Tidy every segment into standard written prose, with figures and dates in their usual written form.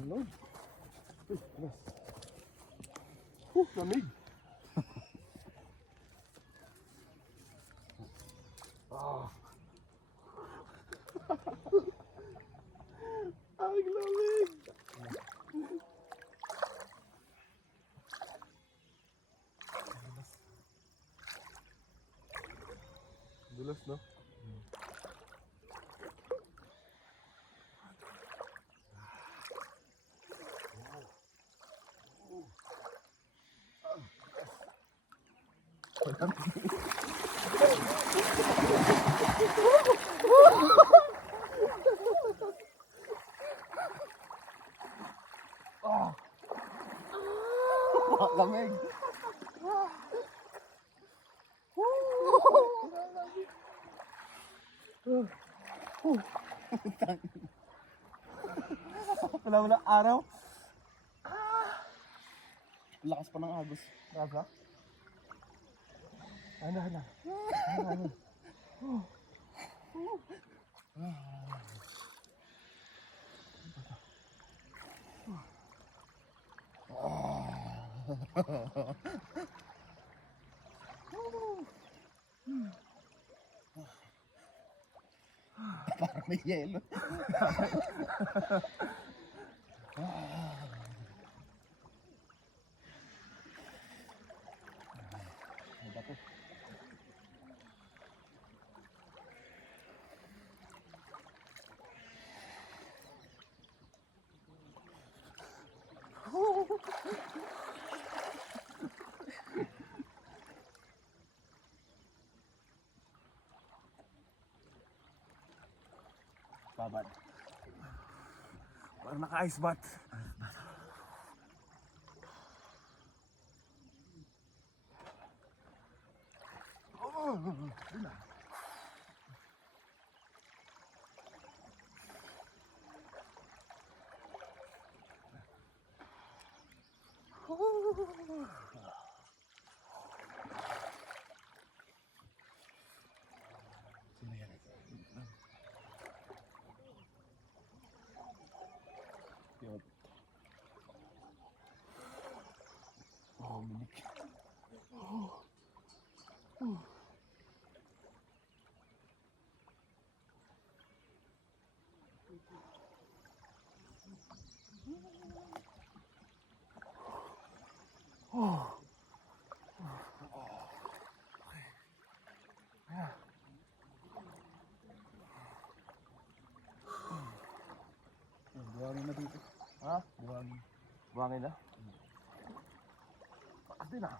Ano? Uy, alas. Lamig. Ah. Ang lamig. Dulas, no? Lamig. Wala araw. Lakas pa ng agos. Lakas. Ano. Parang may yelo. Babad. Parang naka-ice bath. Oh, minik. Buhangin na dito. Ha? Buhangin. Buhangin na? Pakas din ah.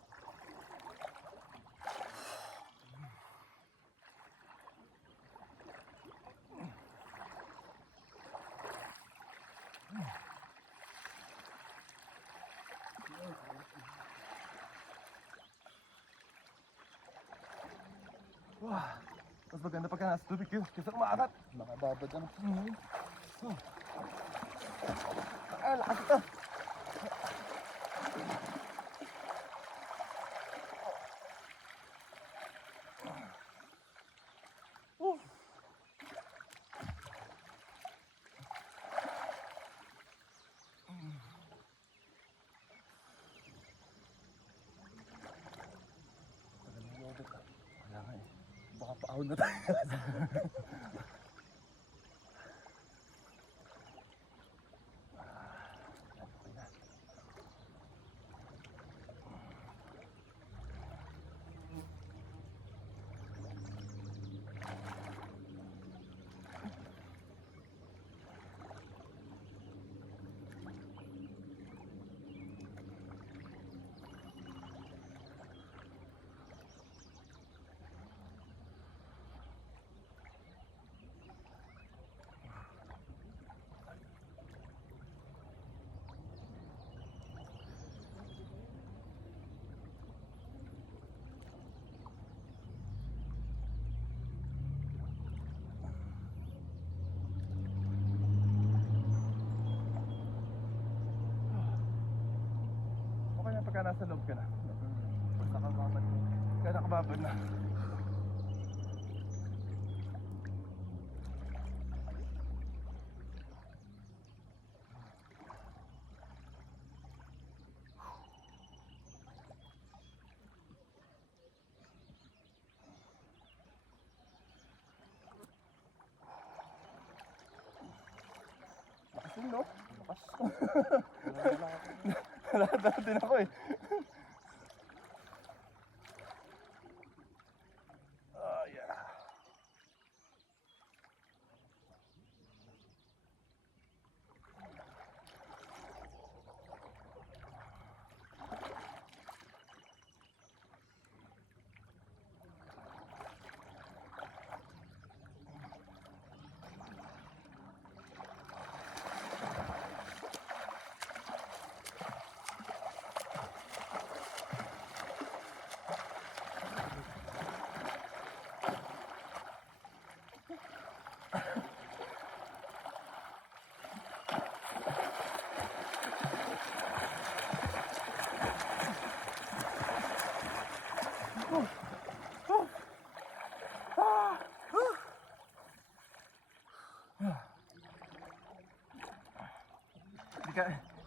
Wah, mas maganda pagka nasa tubig yun kaysa umaangat. Nakababad ka na. Ay, lakas ito. Wala nga eh. Baka paahon na tayo. Pagka nasa loob ka na. Basta nakababad. Kaya nakababad na. Lalim no? Lakas. Nalala din ako eh. Oh yeah.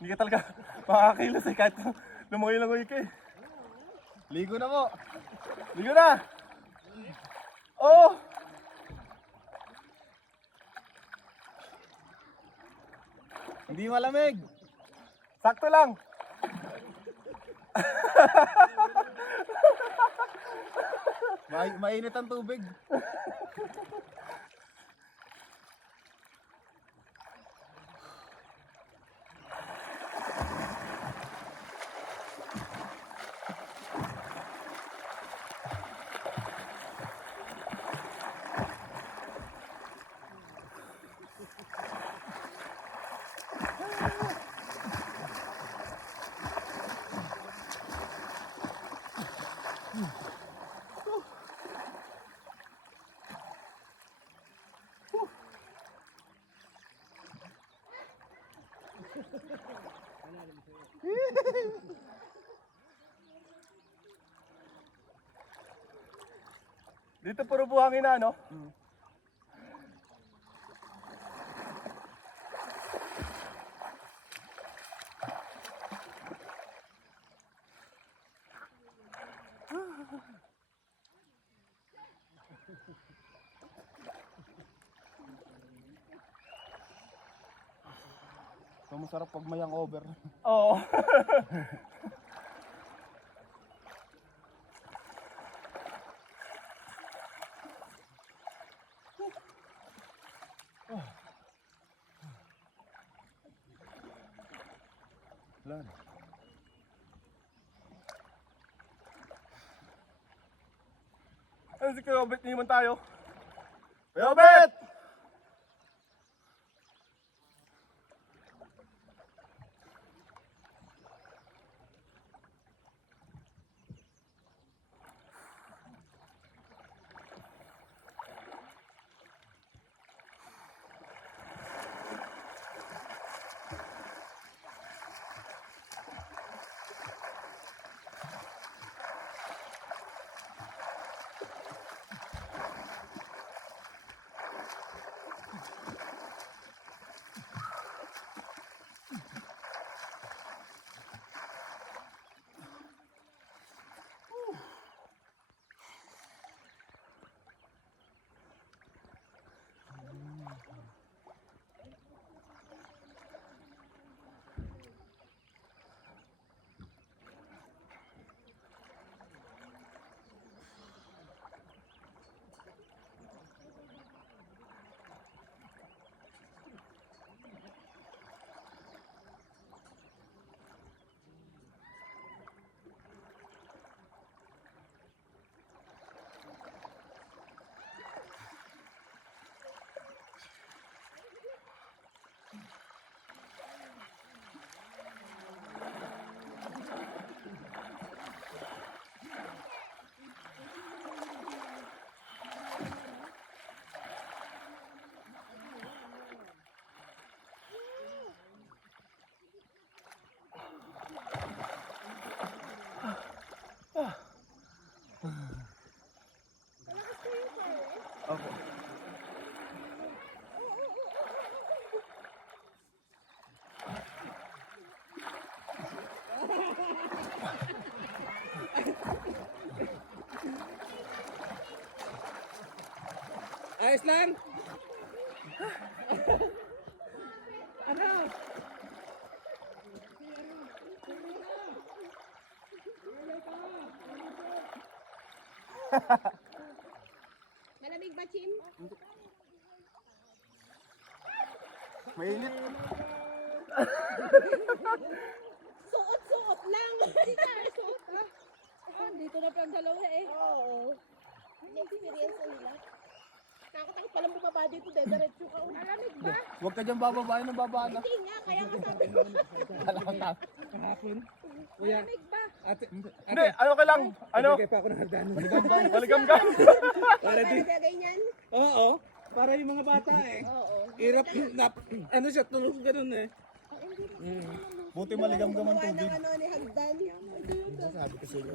Hindi ka talaga makakakilos eh kahit lumangoy-langoy ka eh. Ligo na po. Ligo na! Oh! Hindi malamig. Sakto lang! Mainit ang tubig. Dito puro buhangin na, no? So, masarap pag may hangover. Oo. Wala na. Ano si Kuya Obet, naman tayo? Kuya Obet! Opo. Ayos lang. Ano? Malamig ba, Chim? Mainit. Suot-suot lang. Hindi tayo suot, ha? Dito na pang dalawa eh. Oo. Experience na nila. Nakakatakot palang bumaba dito, diretso ka. Malamig ba? Huwag ka dyan bababae ng baba na. Hindi nga, kaya nga sabi ko. Kahapon. Kuya, Malamig ba? ate, Hindi, ano ka lang? Ano? bigay pa ako ng hagdan. Maligam-gam. Para di, Kaya ganyan? oo, para yung mga bata eh. Oo. Hirap, ano siya, tulog ganun eh. Buti maligam-gaman Gumawa tubig. ng ano ni Hagdan. Sabi ko sa inyo.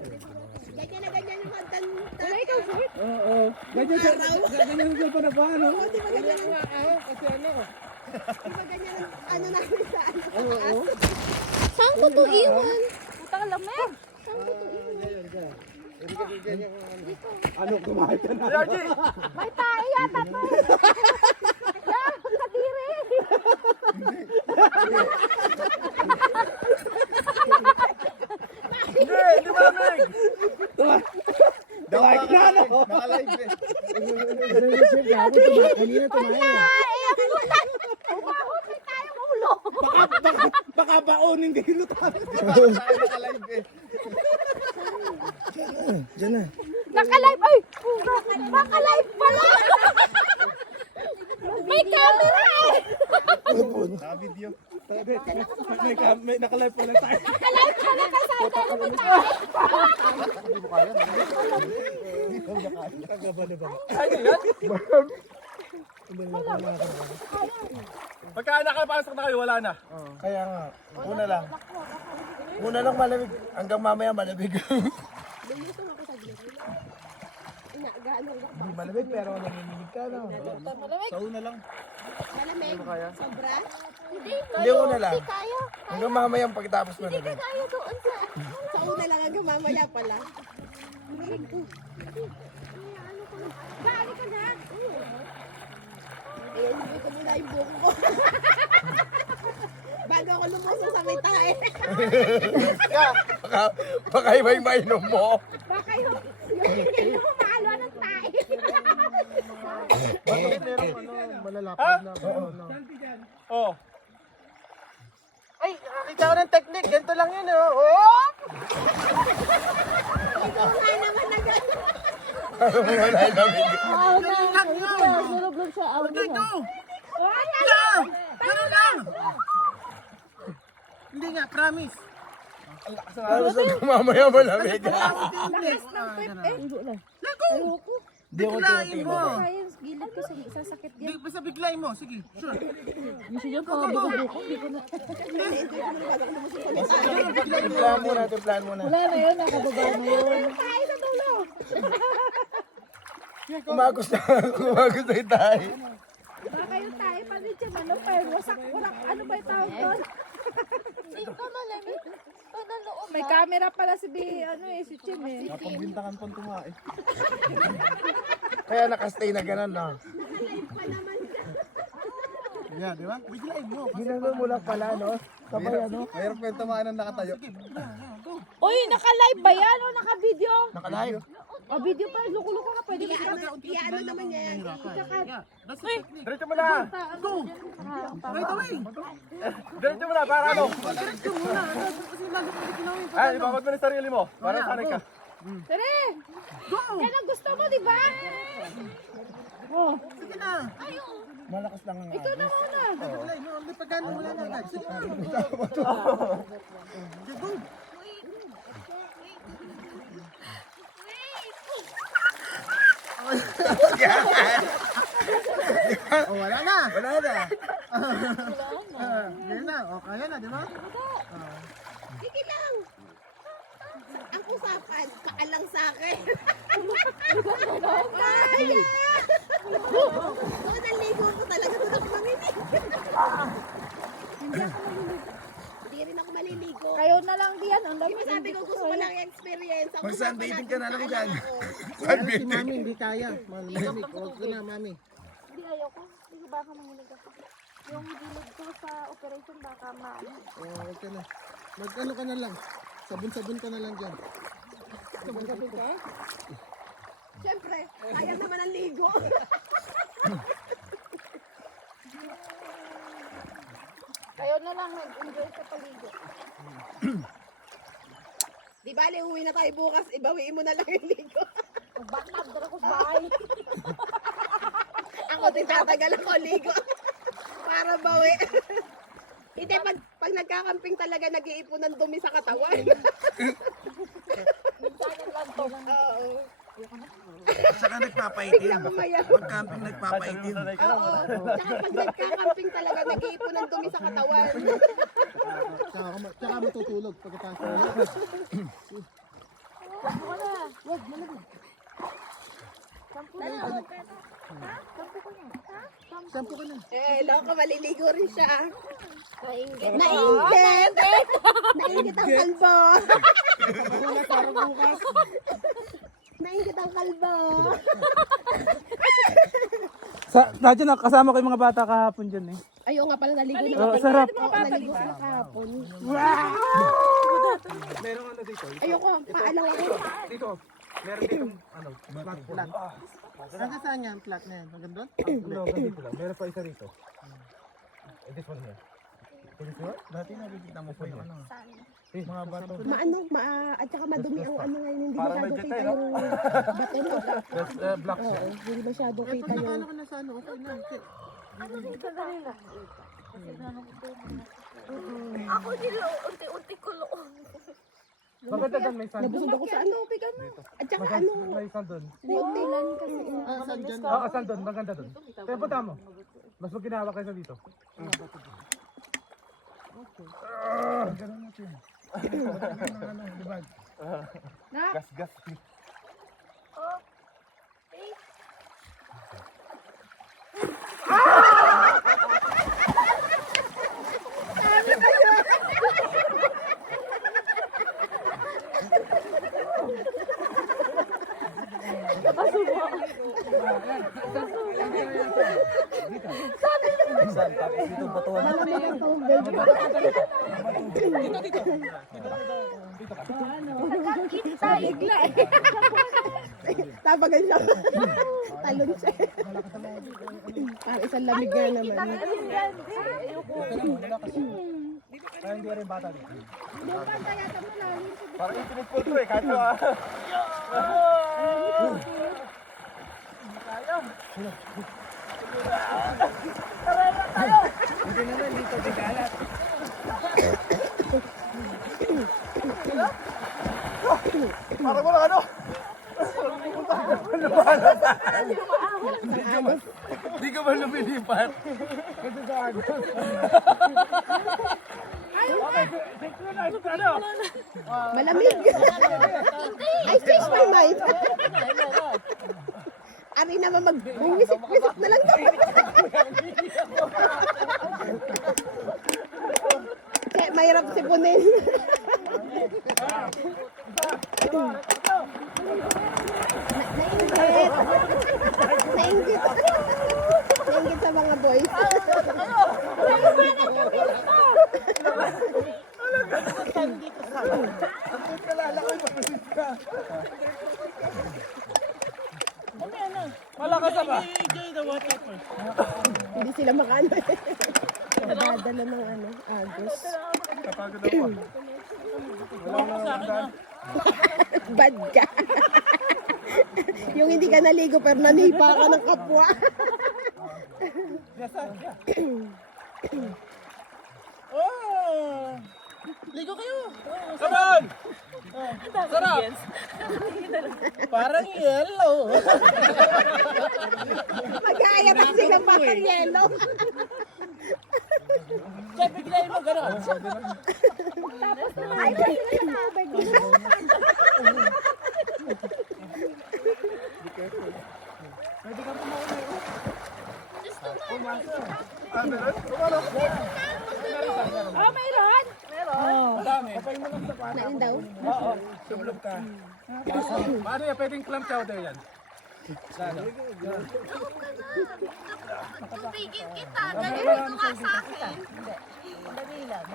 Ganyan na ganyan yung Hagdan. Wala ikaw, sir. Oo, ganyan siya, ganyan siya pa na ba, ano? Di ba ganyan ang Kasi ano, di ba ganyan ang ano namin sa ano? oo. Saan ko to iwan? Putang lamig. Saan ko to iwan? Ano, kumain ka na. Yarji! May tae yata to. Yan, kadiri. Hindi malamig! Dawai ka na, ano? Nakalive eh. Umahot, may tayong ulo. Baka baonin kayo lutan. Nakalive eh. Naka-live, ay! Naka-live pala! May camera eh! Naka-video. May nakalive pala tayo. Naka-live pala kasama naman tayo! Pagka nakapasok na kayo, wala na. Kaya nga, una lang malamig, hanggang mamaya malamig. Duluto ako sa gilid. Gaano lang ba? Malamig pero namiminig ka na. Malamig? Sa una lang. Malamig? Sobra? Hindi. Hindi, una lang. Hindi kaya. Hanggang mamaya pagkatapos Hindi malamig. kaya doon sa... Sa una lang hanggang mamaya pala. Malamig ko. Ano ko na? Gaali ka na? Ayan, hindi ko muna yung buko ko. Bago ako lumusong sa may tae. Baka iba yung mainom mo. Baka yung humalo ng tae. Bakit meron malalapad na. Oh. Ay, nakakita ko ng technique. Ganito lang yun, oh. Ikaw nga naman na gano'n. Wala lamig. Nalaglag sa audio. Ganun lang. Hindi nga, promise. Tapos mamaya malamig. Lakas ng pep eh. Ayoko. Biglain mo. Kaya gilid ko sasakit yan. Basta biglain mo. Sige, sure. Gusto niyo pa buko-buko? Hindi ko na. Plan muna. Wala na yun, nakababa na yun. Tayo sa dulo. Kumagos na yung tayo. Baka yung tayo pa rin siya, ano, pero wasak, ano ba yung tawag doon? Hindi ka malamig. May camera pala si si Chim eh. Napagbintangan pang tumae. Kaya nakastay na gano'n, no? Yeah, di ba? Biglain mo. Ginano mo lang pala, no? Sabay, ano? Mayroon pa yung tamaan na nakatayo. Uy, naka-live ba yan o naka-video? Nakalive. O, video pa, luko-luko ka, pwede ka. Iano naman yan. Diretso mo na! Go! Right away. Diretso mo na, para ano? Ay, ibabag mo na yung sarili mo. Para sanay ka. Tere! Go! Yan ang gusto mo, di ba? Oh. Sige na. Malakas lang ang Ikaw na muna. Biglain mo. Hindi pagkano wala na agad. Sige na. Go. Oh, wala na. Wala na. Yan na. O, kaya na, di ba? Sige lang. Ang usapan, paalang sa akin. Kaya! Doon ang ligo ko talaga. Doon ako manginig. Hindi rin ako maliligo. Kayo na lang diyan. Ang Di ba sabi ko gusto ko lang yung experience. Ang Mag-sunbathing ka na lang dyan. Sunbathing. Mami, hindi kaya. Malamig. Huwag ka na, mami. Hindi ayoko. Hindi ko baka manginig ako. Yung gilid ko sa operation baka Huwag ka na. Mag-ano ka na lang. Sabon-sabon ka na lang dyan. Sabon-sabon ka? Siyempre, sayang naman ang ligo. Kayo na lang nag-enjoy sa paligo. Di bale, uwi na tayo bukas. Ibawiin mo na lang yung ligo. Bakit dala ko sa bahay? Ako din tatagal ako ligo. Para bawi. Hindi, pag nagkakamping talaga nag-iipon ng dumi sa katawan. Minsanan lang to. Oo. Saka nagpapaitim. Bigla kumaya. Pag camping nagpapaitim. Oo. Tsaka pag nagkakamping talaga nag-iipon ng dumi sa katawan. Tsaka matutulog pagkatapos. Sampo ka na. Wag, malabog. Sampo na. Sampo ko na. Sampo ka na. Eh, loko, maliligo rin siya. Nainggit. Nainggit! Nainggit ang kalbo! Wala para bukas. Nainggit ang kalbo! Radyo na kasama ko yung mga bata kahapon dyan eh. Ayaw nga pala, naligo na. Oo, sarap. Naligo sila kahapon. Meron ano dito. Ayoko, paalang ako. Dito. Meron dito ano, flat. Hanggang saan yan? Flat na yan? Hanggang doon? No, dito lang. Meron pa isa rito. This one here. Dati nakikita mo pa yung ano. Mga bato. Maano, at saka madumi ang ano ngayon, hindi masyado kita yung bato no. Black. Oo, hindi masyado Eh, kita pag yung... nakano ka na sa ano, okay na. Okay. Ano dito na nila? Kasi ako nila, unti-unti ko loon. Maganda doon may sand. Nabusog ako sa ano. At saka ano, May sand doon. puti. Kasi Ah, saan dyan? Oo, sand doon. Maganda doon. Kaya punta mo. Mas maginawa kaysa dito. Ganun natin. Gas. Saan? Tapos dito batuhan. bigla eh. Tapagan siya. Talon siya. Para isang lamig nga naman. Kaya hindi rin bata dito. Parang intimate pool to eh. Kahit pa. Parang walang ano. Di ka ba lumilipat? Malamig. I changed my mind. Ari naman mag-wisip-wisip na lang to. Kaya mahirap sipunin. Nainggit. Nainggit. Nainggit sa mga boys. Malakas ba? Hindi sila makaano eh. Nadadala ng ano, agos. Bad ka. Yung hindi ka naligo pero nanipa ka ng kapwa. Ligo kayo! Kaman! Sarap! Parang yellow! Mag-aayat sila parang yelo. Kaya biglayin mo gano'n. Ay, wala na tubig. Oh, mayroon? Nain daw. Oo, sublog ka. Paano yan? Pwedeng clam chowder yan. Tubigin kita. Ganito ka sa akin.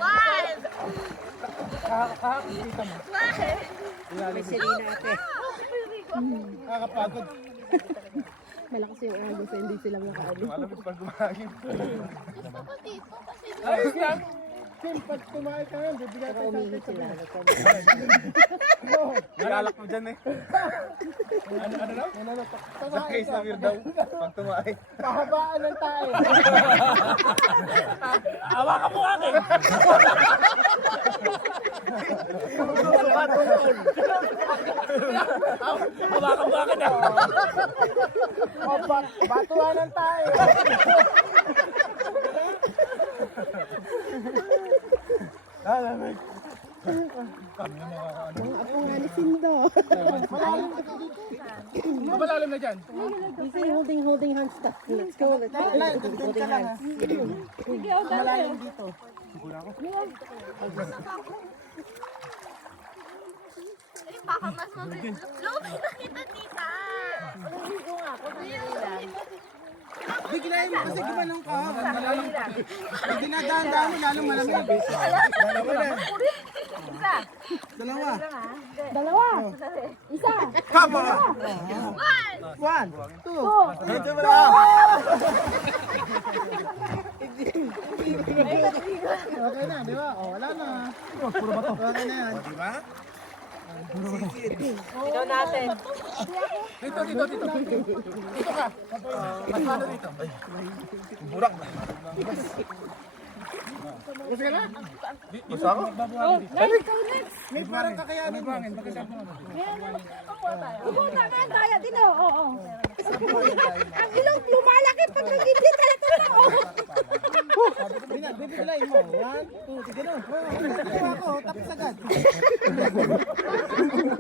One! Kakakita mo. One! May sili natin. Kakapagod. Malakas yung agos, hindi sila makaano. Malamig pag kumakain. Ayos lang. Kim, pag kumain ka yan, bibigyan Saka tayo sa umingi sila. Nilalak mo dyan eh. Ano daw? Sa case na weird daw. Pag tumain. pahabaan ng tayo. Hawakan mo akin. Hawakan mo akin ah. O, batuhan ng tayo. Malamig. Mga apo nga ni Sindo. Mabalalim na dyan. Easy, holding hands stuff. Let's go. Let's go. Holding hands. Sige, o dali. Dito. Ay, baka mas mabilis. Lomi, nakita tita. Uligo nga ako, nangilan. Biglayin mo kasi gumanong ka. Pag dinadaan-daan mo, lalong malamig. Dalawa. Dalawa. Isa. Come on. One. 1, 2. Medyo malaki. Okay na, di ba? O, wala na. Puro bato. Okay na yan. Di ba? Ikaw natin. Dito. Dito ka. Mas ano dito? Burak. Gusto ka na? Gusto ako? May parang kakayanin mo. Pupunta ka tayo din, oo. Ang ilong lumalaki pag hindi talaga tao. Bibiglayin mo. 1, 2, sige na. Ako, tapos agad. 1,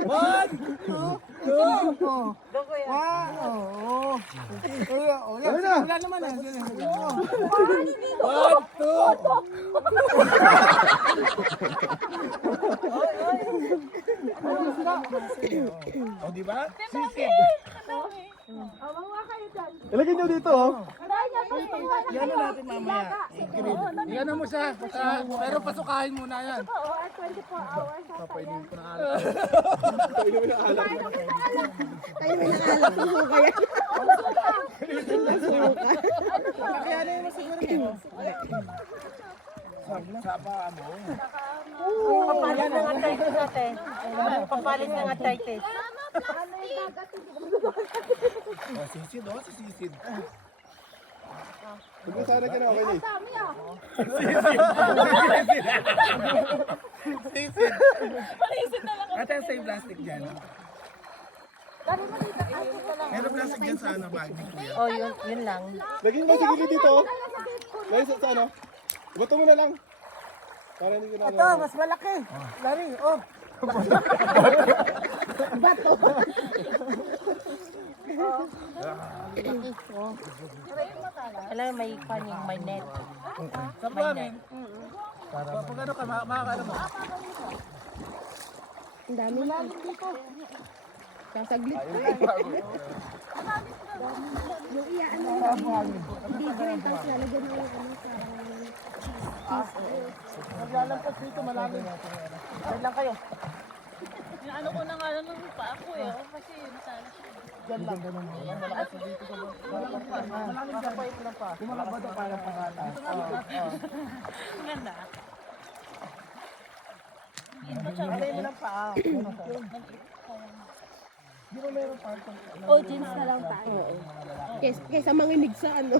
2, 3. Wow. Wala naman eh. O, di ba? Ilagay nyo dito oh. Yan na natin mamaya. Iyan mo siya. Pero pasukahin muna yan. Papainin ko na Kayo may naalak ng suka yan. kakayanin mo siguro. Papalit ng arthritis natin. Papalit ng arthritis. Sisid, oh. Sisid. Huwag mo sana ka na okay ni. Ate, save plastic dyan. Meron plastic dyan sa ano, bag ni Kuya. Oh, yun lang. Lagyan mo sa gilid dito oh. Lagyan sa ano. Bato mo na lang. Para hindi ko na. Ito, mas malaki. Lari, oh. Kailangan may kanyang may net. Sa buhangin. Pag ano ka, makakala mo. Ang dami lalim dito. Sasaglit pa. Yung iyaan mo. Hindi green, tapos lalagyan mo yung ano sa Naglalampas dito, malalim. Wait lang kayo. Ano ko na nga lang ng pa ako eh. Kasi masala siya. Diyan lang. Malakas na dito sa malalim dyan. Kapay mo lang pa. Kumakabado ka lang pangalan. Ang ganda. Kapay mo lang pa. Di ba meron pa? Oh, jeans na lang tayo. Kesa manginig sa ano.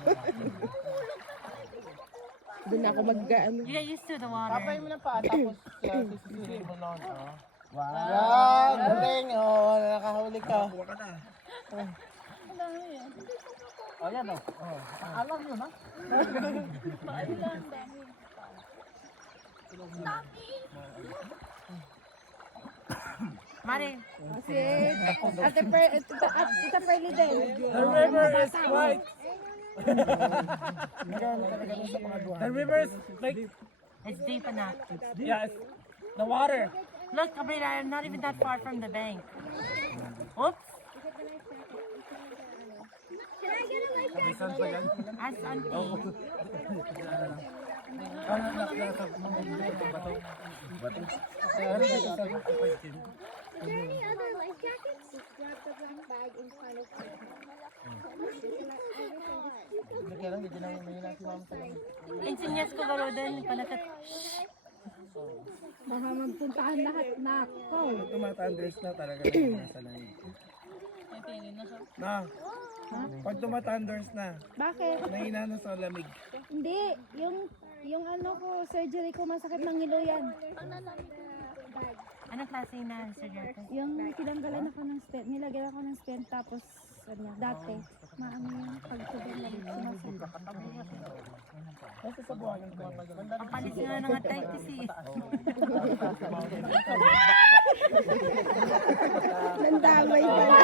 Doon ako mag-ano. You get used to the water. Kapay mo lang pa. Tapos sisisirin mo lang. Wow. Yan. Galing. Oh, nakahuli ka. Oh, yan o. Alam nyo na. Mari. Kasi, ate Perly din. The river is white. The river is like, It's deep enough. yeah, it's the water. Look, Gabriela, I'm not even that far from the bank. Oops. Bisan pa yan. As auntie. Ano dito sa question? Is there any other life jackets? the black bag in front of you. Kaya lang, hindi na mahina si ma'am sa lamig. Insinyas ko garo din. Panakat. Baka magpuntahan lahat na ako. Pag tumatanders na talaga yung nasa lamig. Na, pag tumatanders na, Bakit? mahina na sa lamig. Hindi. Yung ano ko, surgery ko, masakit ng ngilo yan. Anong klase na surgery? Yung tinanggalan ako ng stent, nilagyan ako ng stent tapos ano, dati, maano yung pagtubig lang sumasakit. Kasi sa buhay yung tumatagal. Papalis nga ng arthritis eh. Nandamay pala.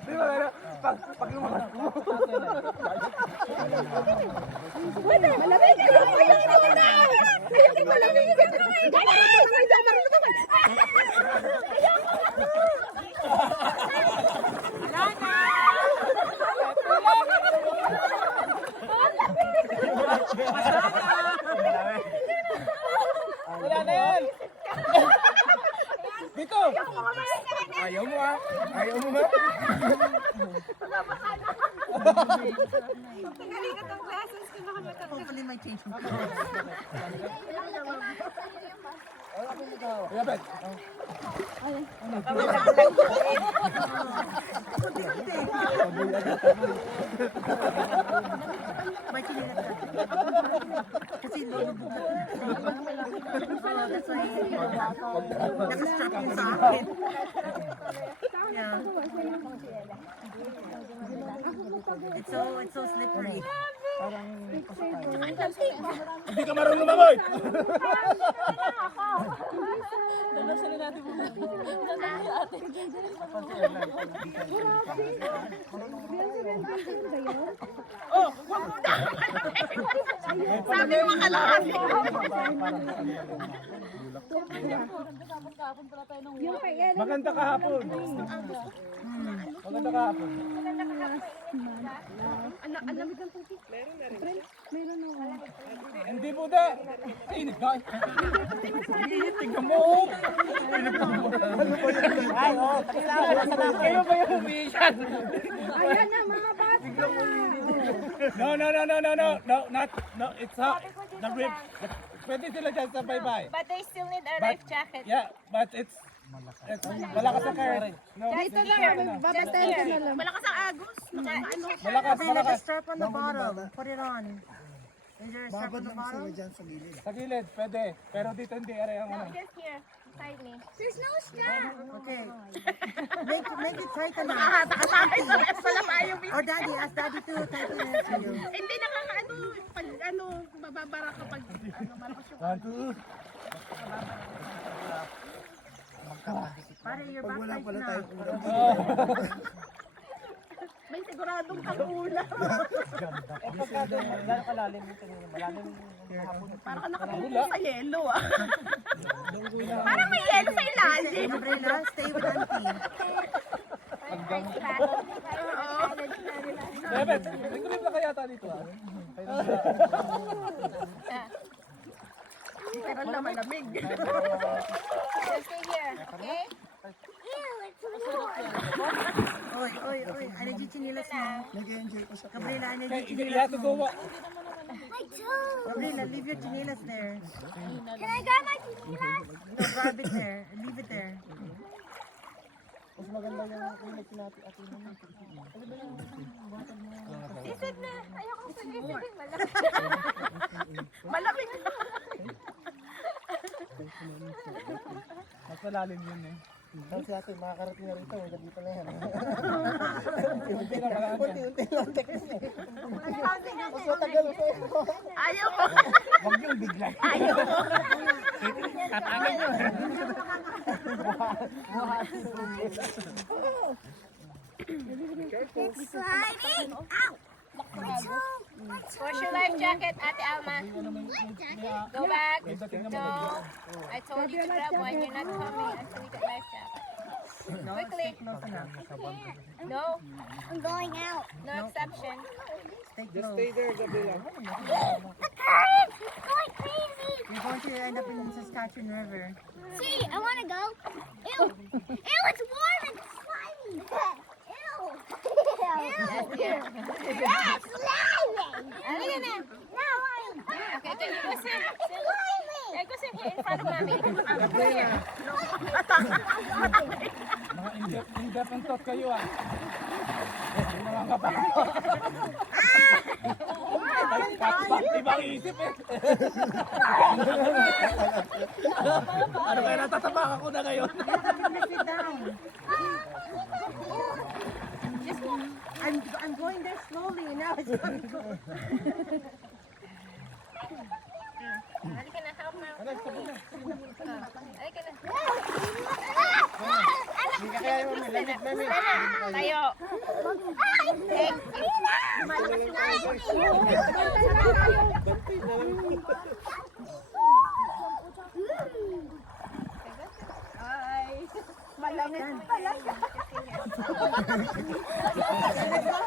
Di ba, pag lumabas mo. Wala, malamig! Ayaw na! Ayaw malamig! Wala na yan! Dito! Ayaw mo ah! Ayaw mo ha? Hopefully may change. Yapit! May kinilat ka. Kasi lulubog na. Oh, that's why. Nakastrap yun sa akin. Yeah. It's so slippery. Hindi ka marunong lumangoy! Sabi mo kalahati. Yung kaya Maganda kahapon. Maganda kahapon. ang lamig ng tubig. Meron ako. Hindi po da! Init ka! Init, tingnan mo! Ano ba yun? Ay, oh! Kayo ba yung umiisan? Ayan na mga bata. No, it's hot. The rib. Pwede sila dyan sa bye-bye. But they still need a life jacket. Yeah, but it's malakas ang current. No, Dito lang, babatayin ko na lang. Malakas ang agos. malakas. Strap on the bottom. Put it on. Is there a strap on the bottom? Sa gilid, pwede. Pero dito hindi, aray ang ano. Just here. Side me. There's no strap. Okay. Make it tighten now. Or daddy, ask daddy to tighten it for you. Hindi nakakaano, pag ano, mababara ka pag ano, malakas yung 1, 2. Pare, your back tight na. may siguradong kang-ulam. Gano'ng kalalim yung tingin? Malalim Parang ka nakatulog sa yelo ah. Parang may yelo sa ilalim. Umbrella, stay with auntie. Bebet, may grip na kaya tayo dito ah. Pero na malamig. Just stay here, okay? Oy, oy, oy. Ano yung chinilas mo? Nag-enjoy ko siya. Gabriela, ano yung You chinilas have to mo? go. Gabriela, leave your chinilas there. Can I grab my chinelas? No, grab it there. Leave it there. Mas maganda yung kinig natin at yun. Isip na. Ayoko sa isip. Malamig. Mas malalim yun eh. Kasi ate, makakarating na rito. Dito na yan. Unti-unti lang. Mas matagal ko. Ayaw ko. Huwag yung bigla. Ayaw ko. Tatangan nyo. It's sliding. Ow. Where's your life jacket, Ate Alma? Go back. No. I told you to grab one. You're not coming until we get life jacket. Quickly. No. I'm going out. No exception. Just stay there, Gabriela. The current is going crazy. You're going to end up in the Saskatchewan River. See, I want to go. Ew. Ew, it's warm and slimy. Ew. Ew. That's slimy. Halika na. No, okay, take go sit. Take go sit here in front of mommy. Mga in-depth ang thought kayo ah. Yung mga kapatid. Ibang isip eh. Ano kaya natatapakan ko na ngayon? Sit down. I'm going there slowly. Now it's going to go. Halika na, help now. Halika na. Hindi ka kaya mo, lamig, lamig. Tayo.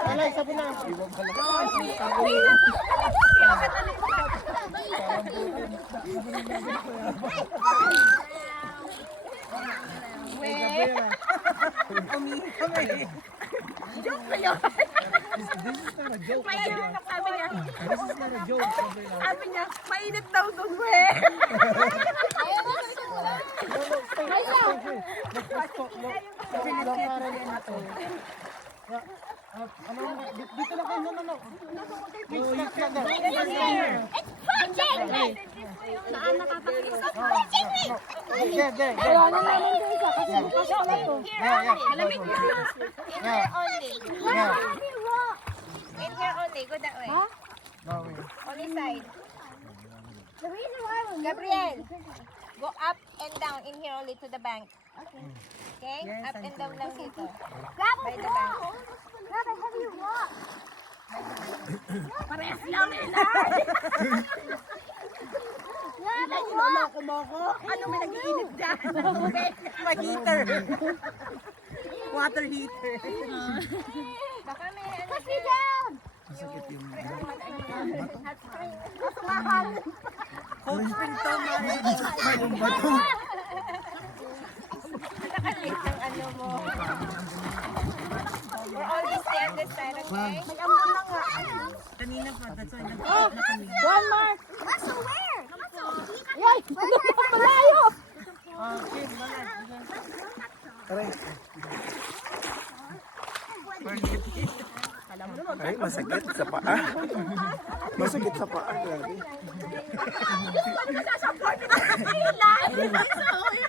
Wala, isa po na. Sabi niya, mainit daw doon, we. Dito lang kayo, no, no, no. Wala na naman din siya kasi bukas pala to. Malamig na. In here only. In here only. Go that way. Only side. Gabriel, go up and down in here only to the bank. Okay? Up and down lang dito. By the bank. Grab a heavy rock. Parehas lang nila. Naloko mo ko? Ano may nag-iinit dyan? May heater. Water heater. Baka may ano. Put me down! Cold spring to, Mari. Nakalit ang ano mo. We're only stay on this side, okay? Kanina pa, that's why nag-iinit na kami. One more. Russell, where? Yay! Malayo! Ay, masakit sa paa. Masakit sa paa. Grabe.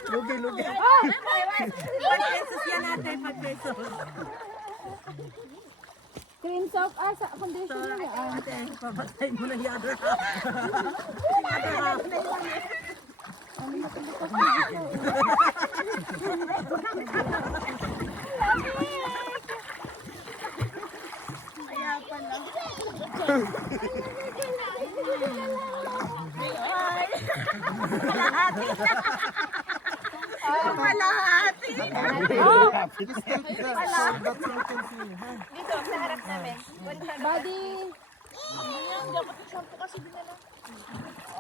Lugi, lugi. 5 pesos yan natin, 5 pesos. Cream soap, sa conditioner yan. Ate, papatay mo na yung other half. Other half. Kaya pala. Kalahati na. Kalahati. Dito, sa harap namin. Body.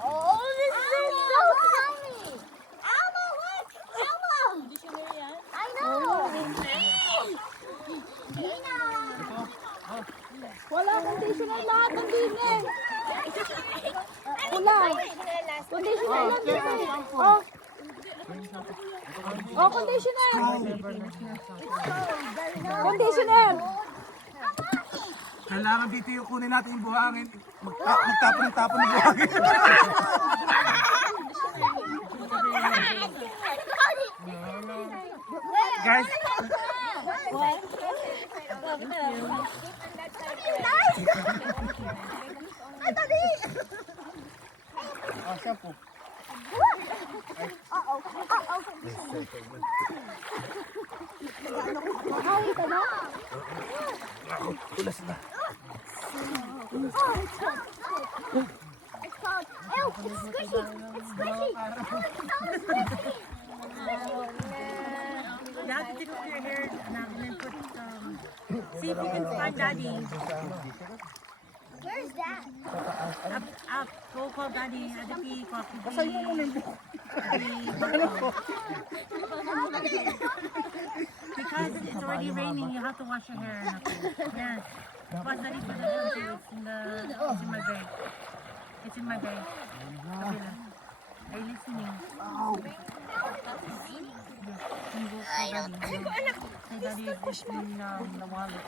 Oh, this is so funny. Elmo, look! Elmo! I know! Dina! Wala conditioner lahat ng dine. Wala. Conditioner lang dine. Oh. Oh, conditioner. Conditioner. Kailangan dito yung kunin natin yung buhangin. Magtapon-tapon ng buhangin. Guys, tulas na. You have to take off your hair and then put, see if you can find Daddy. Where's Up. Go call daddy. Adapi, coffee. Basahin mo muna yung buhok. Because it's already raining, you have to wash your hair. Yes. Wash daddy for the hair. It's in my bag. It's in my bag. Kabila. Are you listening? Hey, daddy is in the wallet.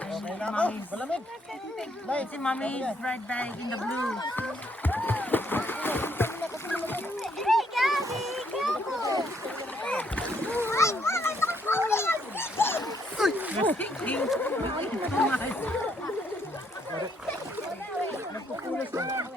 Malamig. It's in mommy's red bag in the blue. Hey, Gabby, careful! Ay, Mama, stop falling! I'm Thinking. You eat too much.